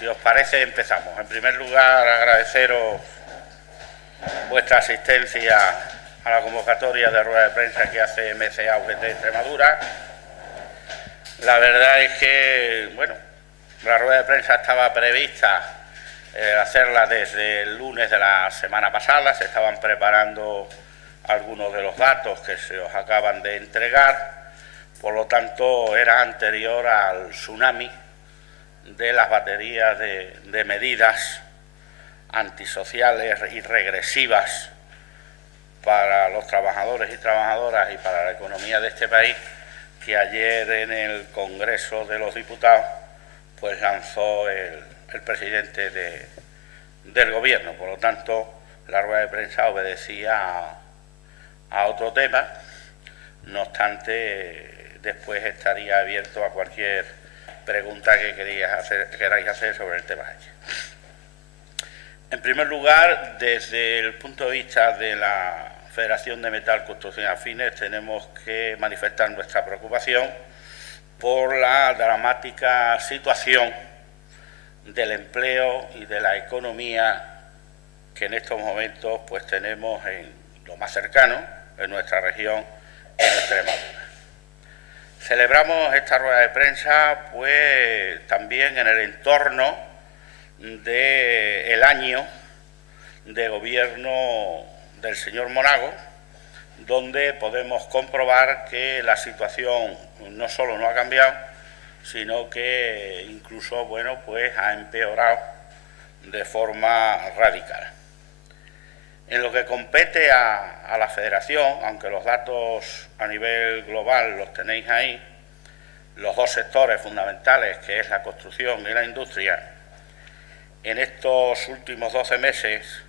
Si os parece, empezamos. En primer lugar, agradeceros vuestra asistencia a la convocatoria de rueda de prensa que hace MCA UGT Extremadura. La verdad es que, bueno, la rueda de prensa estaba prevista hacerla desde el lunes de la semana pasada. Se estaban preparando algunos de los datos que se os acaban de entregar. Por lo tanto, era anterior al tsunami de las baterías de medidas antisociales y regresivas para los trabajadores y trabajadoras y para la economía de este país, que ayer en el Congreso de los Diputados pues lanzó el presidente del Gobierno. Por lo tanto, la rueda de prensa obedecía a otro tema. No obstante, después estaría abierto a cualquier pregunta que queráis hacer sobre el tema. En primer lugar, desde el punto de vista de la Federación de Metal Construcción y Afines, tenemos que manifestar nuestra preocupación por la dramática situación del empleo y de la economía que en estos momentos pues tenemos en lo más cercano, en nuestra región, en Extremadura. Celebramos esta rueda de prensa pues también en el entorno del año de gobierno del señor Monago, donde podemos comprobar que la situación no solo no ha cambiado, sino que incluso, bueno, pues ha empeorado de forma radical. En lo que compete a la Federación, aunque los datos a nivel global los tenéis ahí, los dos sectores fundamentales, que es la construcción y la industria, en estos últimos 12 meses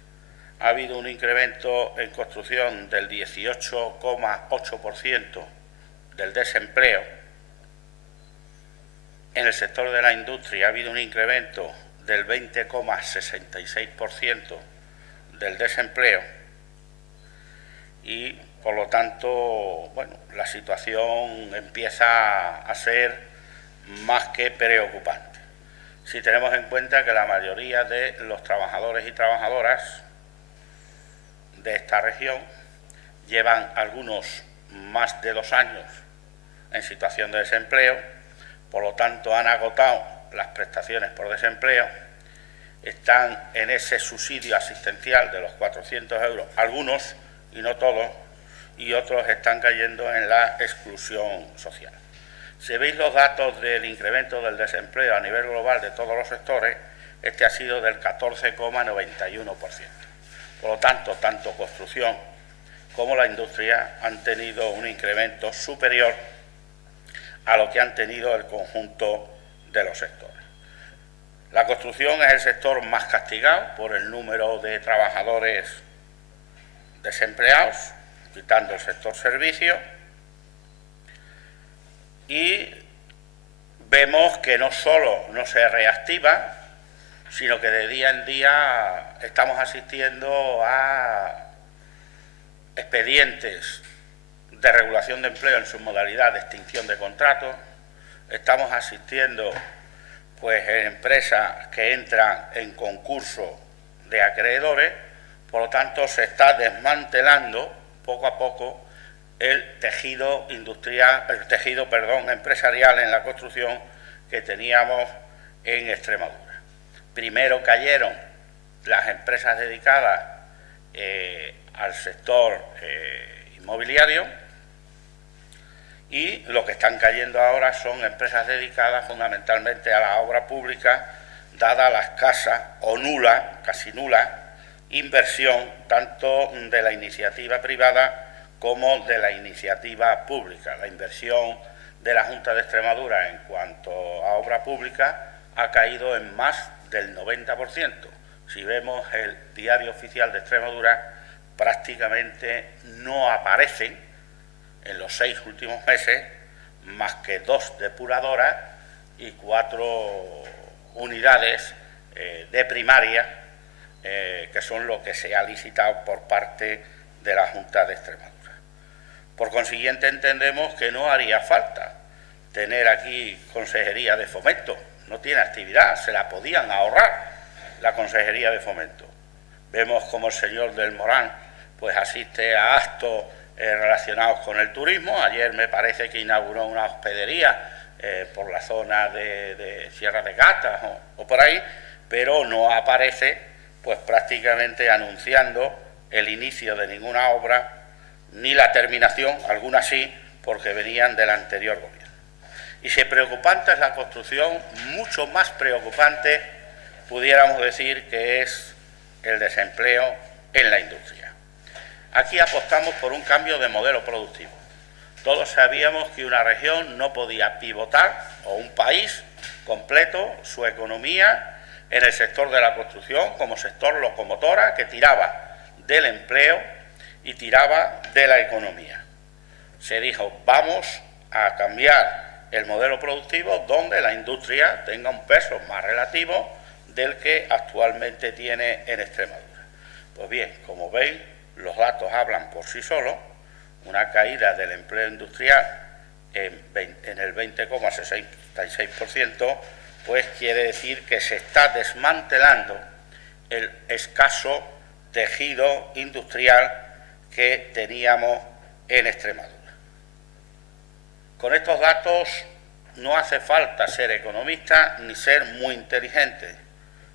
ha habido un incremento en construcción del 18,8% del desempleo. En el sector de la industria ha habido un incremento del 20,66% del desempleo y, por lo tanto, bueno, la situación empieza a ser más que preocupante. Si tenemos en cuenta que la mayoría de los trabajadores y trabajadoras de esta región llevan algunos más de 2 años en situación de desempleo, por lo tanto han agotado las prestaciones por desempleo, están en ese subsidio asistencial de los 400 euros, algunos y no todos, y otros están cayendo en la exclusión social. Si veis los datos del incremento del desempleo a nivel global de todos los sectores, este ha sido del 14,91%. Por lo tanto, tanto construcción como la industria han tenido un incremento superior a lo que han tenido el conjunto de los sectores. La construcción es el sector más castigado por el número de trabajadores desempleados, quitando el sector servicio, y vemos que no solo no se reactiva, sino que de día en día estamos asistiendo a expedientes de regulación de empleo en su modalidad de extinción de contratos, estamos asistiendo pues en empresas que entran en concurso de acreedores. Por lo tanto, se está desmantelando poco a poco el tejido empresarial en la construcción que teníamos en Extremadura. Primero cayeron las empresas dedicadas al sector inmobiliario, y lo que están cayendo ahora son empresas dedicadas fundamentalmente a la obra pública, dada la escasa o nula, casi nula, inversión tanto de la iniciativa privada como de la iniciativa pública. La inversión de la Junta de Extremadura en cuanto a obra pública ha caído en más del 90%. Si vemos el Diario Oficial de Extremadura, prácticamente no aparecen en los 6 últimos meses más que 2 depuradoras y 4 unidades de primaria, que son lo que se ha licitado por parte de la Junta de Extremadura. Por consiguiente, entendemos que no haría falta tener aquí Consejería de Fomento, no tiene actividad, se la podían ahorrar la Consejería de Fomento. Vemos como el señor del Morán pues asiste a actos relacionados con el turismo. Ayer me parece que inauguró una hospedería por la zona de Sierra de Gatas o por ahí, pero no aparece pues prácticamente anunciando el inicio de ninguna obra ni la terminación, algunas sí, porque venían del anterior gobierno. Y si preocupante es la construcción, mucho más preocupante pudiéramos decir que es el desempleo en la industria. Aquí apostamos por un cambio de modelo productivo. Todos sabíamos que una región no podía pivotar, o un país completo, su economía en el sector de la construcción como sector locomotora que tiraba del empleo y tiraba de la economía. Se dijo, vamos a cambiar el modelo productivo donde la industria tenga un peso más relativo del que actualmente tiene en Extremadura. Pues bien, como veis, los datos hablan por sí solos. Una caída del empleo industrial en el 20,66%, pues quiere decir que se está desmantelando el escaso tejido industrial que teníamos en Extremadura. Con estos datos no hace falta ser economista ni ser muy inteligente.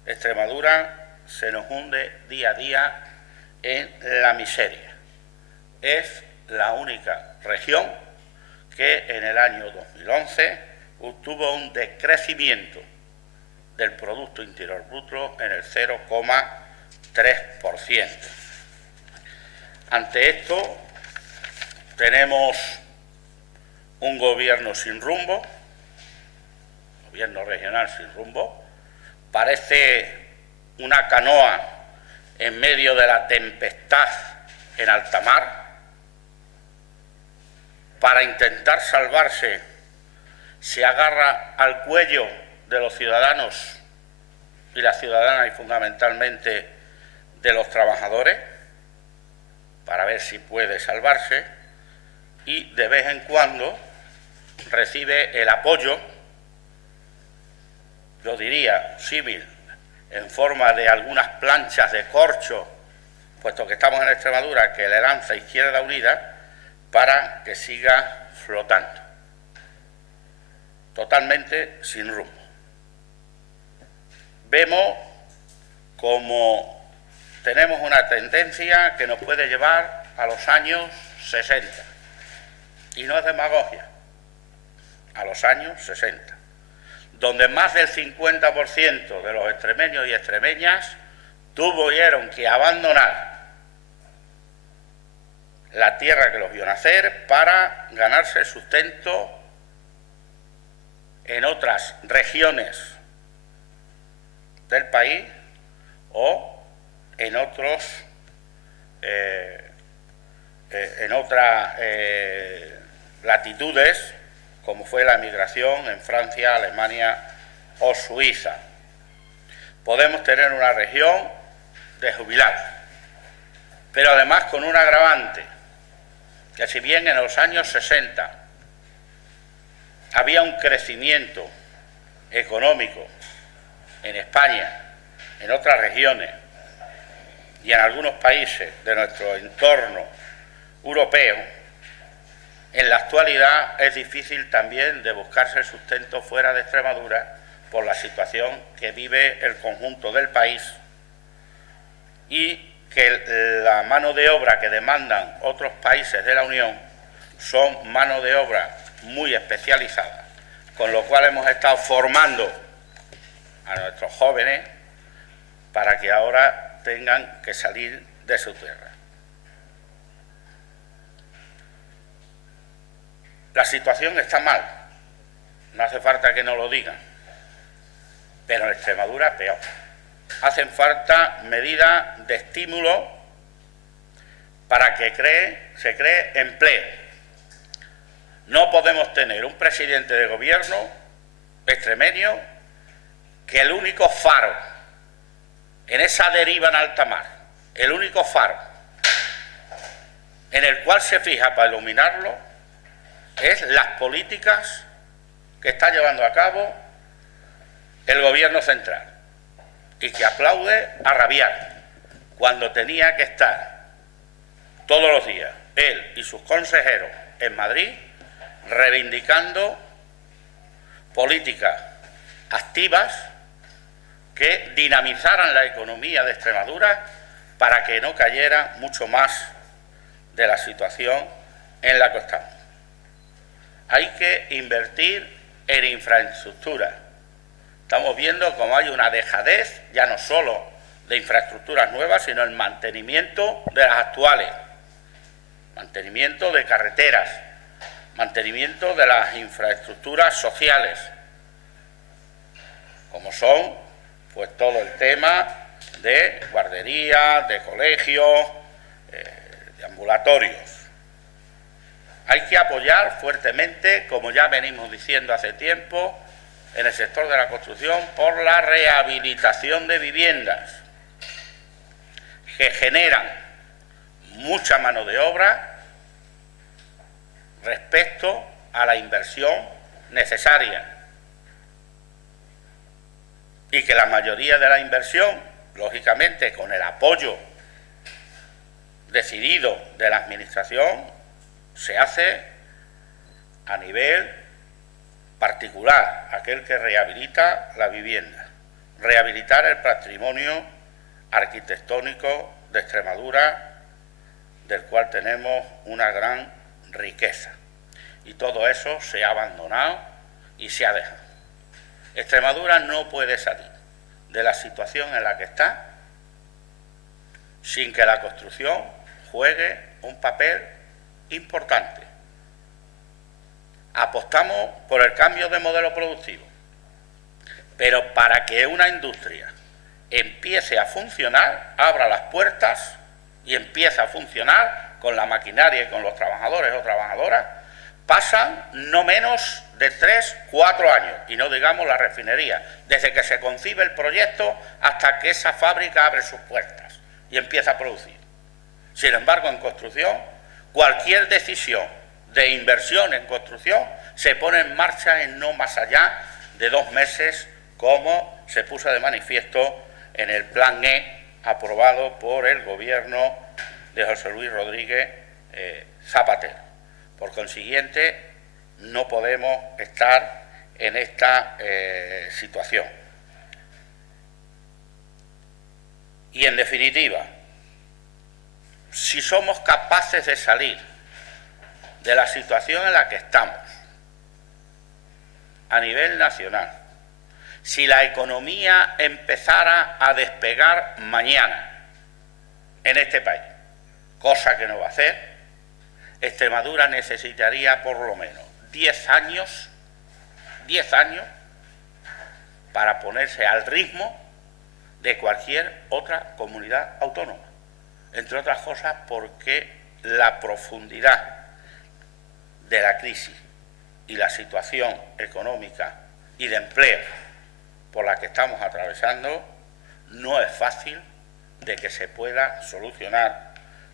Extremadura se nos hunde día a día en la miseria. Es la única región que en el año 2011 obtuvo un decrecimiento del Producto Interior Bruto en el 0,3%. Ante esto tenemos un gobierno sin rumbo, gobierno regional sin rumbo, parece una canoa en medio de la tempestad en alta mar. Para intentar salvarse se agarra al cuello de los ciudadanos y las ciudadanas y fundamentalmente de los trabajadores para ver si puede salvarse, y de vez en cuando recibe el apoyo, yo diría símil, en forma de algunas planchas de corcho, puesto que estamos en Extremadura, que le lanza Izquierda Unida para que siga flotando, totalmente sin rumbo. Vemos como tenemos una tendencia que nos puede llevar a los años 60, y no es demagogia, a los años 60, donde más del 50% de los extremeños y extremeñas tuvieron que abandonar la tierra que los vio nacer para ganarse el sustento en otras regiones del país o en otras latitudes, como fue la migración en Francia, Alemania o Suiza. Podemos tener una región de jubilados, pero además con un agravante, que si bien en los años 60 había un crecimiento económico en España, en otras regiones y en algunos países de nuestro entorno europeo, en la actualidad es difícil también de buscarse el sustento fuera de Extremadura por la situación que vive el conjunto del país, y que la mano de obra que demandan otros países de la Unión son mano de obra muy especializada, con lo cual hemos estado formando a nuestros jóvenes para que ahora tengan que salir de su tierra. La situación está mal, no hace falta que nos lo digan, pero en Extremadura peor. Hacen falta medidas de estímulo para que se cree empleo. No podemos tener un presidente de gobierno extremeño que el único faro en esa deriva en alta mar, el único faro en el cual se fija para iluminarlo es las políticas que está llevando a cabo el Gobierno central y que aplaude a rabiar cuando tenía que estar todos los días él y sus consejeros en Madrid reivindicando políticas activas que dinamizaran la economía de Extremadura para que no cayera mucho más de la situación en la que estamos. Hay que invertir en infraestructura. Estamos viendo cómo hay una dejadez, ya no solo de infraestructuras nuevas, sino el mantenimiento de las actuales, mantenimiento de carreteras, mantenimiento de las infraestructuras sociales, como son pues todo el tema de guarderías, de colegios, de ambulatorios. Hay que apoyar fuertemente, como ya venimos diciendo hace tiempo, en el sector de la construcción por la rehabilitación de viviendas que generan mucha mano de obra respecto a la inversión necesaria. Y que la mayoría de la inversión, lógicamente con el apoyo decidido de la Administración, se hace a nivel particular, aquel que rehabilita la vivienda, rehabilitar el patrimonio arquitectónico de Extremadura, del cual tenemos una gran riqueza. Y todo eso se ha abandonado y se ha dejado. Extremadura no puede salir de la situación en la que está sin que la construcción juegue un papel importante. Apostamos por el cambio de modelo productivo, pero para que una industria empiece a funcionar, abra las puertas y empiece a funcionar con la maquinaria y con los trabajadores o trabajadoras, pasan no menos de 3-4 años, y no digamos la refinería, desde que se concibe el proyecto hasta que esa fábrica abre sus puertas y empieza a producir. Sin embargo, en construcción, cualquier decisión de inversión en construcción se pone en marcha en no más allá de 2 meses, como se puso de manifiesto en el Plan E aprobado por el gobierno de José Luis Rodríguez Zapatero. Por consiguiente, no podemos estar en esta situación. Y en definitiva, si somos capaces de salir de la situación en la que estamos a nivel nacional, si la economía empezara a despegar mañana en este país, cosa que no va a hacer, Extremadura necesitaría por lo menos 10 años para ponerse al ritmo de cualquier otra comunidad autónoma. Entre otras cosas porque la profundidad de la crisis y la situación económica y de empleo por la que estamos atravesando no es fácil de que se pueda solucionar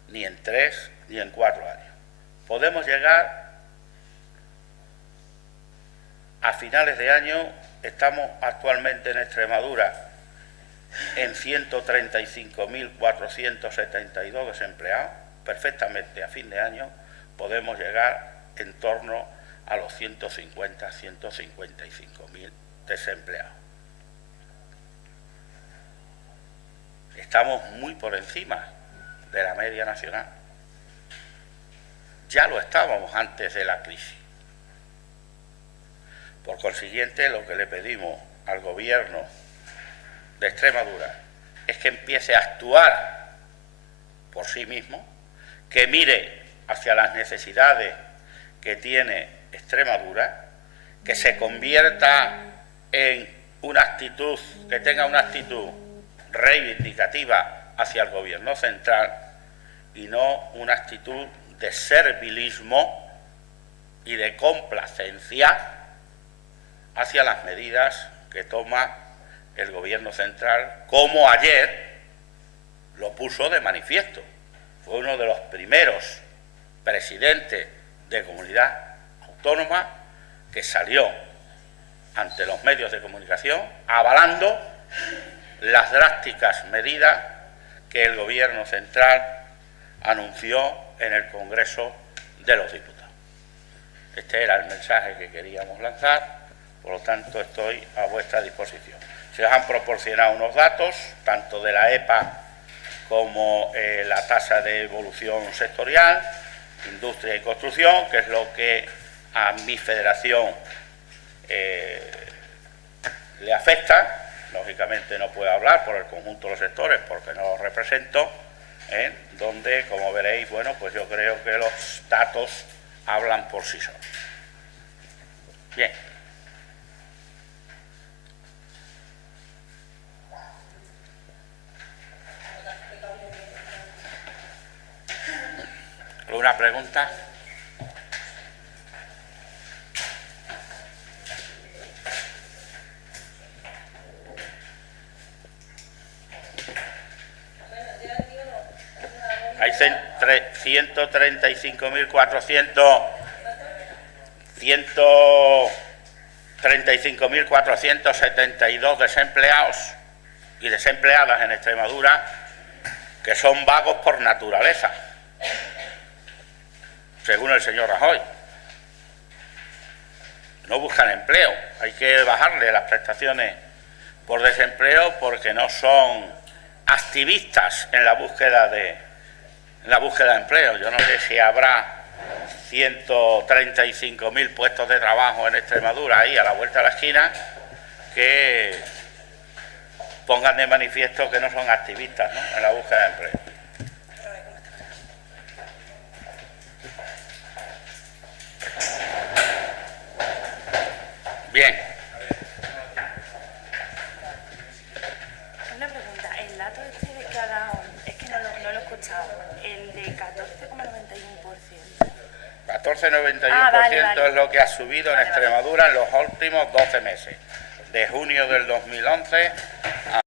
ni en 3 ni en 4 años. Podemos llegar a finales de año, estamos actualmente en Extremadura en 135.472 desempleados, perfectamente a fin de año podemos llegar en torno a los 150.000-155.000 desempleados. Estamos muy por encima de la media nacional. Ya lo estábamos antes de la crisis. Por consiguiente, lo que le pedimos al Gobierno de Extremadura es que empiece a actuar por sí mismo, que mire hacia las necesidades que tiene Extremadura, que se convierta en una actitud, que tenga una actitud reivindicativa hacia el Gobierno central y no una actitud de servilismo y de complacencia hacia las medidas que toma el Gobierno central, como ayer lo puso de manifiesto. Fue uno de los primeros presidentes de comunidad autónoma que salió ante los medios de comunicación, avalando las drásticas medidas que el Gobierno central anunció en el Congreso de los Diputados. Este era el mensaje que queríamos lanzar, por lo tanto estoy a vuestra disposición. Se os han proporcionado unos datos, tanto de la EPA como la tasa de evolución sectorial, industria y construcción, que es lo que a mi federación le afecta. Lógicamente no puedo hablar por el conjunto de los sectores porque no los represento, donde, como veréis, bueno, pues yo creo que los datos hablan por sí solos. Bien. ¿Alguna pregunta? Hay 135.472 desempleados y desempleadas en Extremadura que son vagos por naturaleza, según el señor Rajoy. No buscan empleo, hay que bajarle las prestaciones por desempleo porque no son activistas en la búsqueda de empleo. Yo no sé si habrá 135.000 puestos de trabajo en Extremadura, ahí a la vuelta de la esquina, que pongan de manifiesto que no son activistas, ¿no?, en la búsqueda de empleo. Bien. Una pregunta, el dato este de que ha dado, es que no lo he escuchado, el de 14,91%. 14,91% vale. es lo que ha subido en Extremadura en los últimos 12 meses, de junio del 2011 a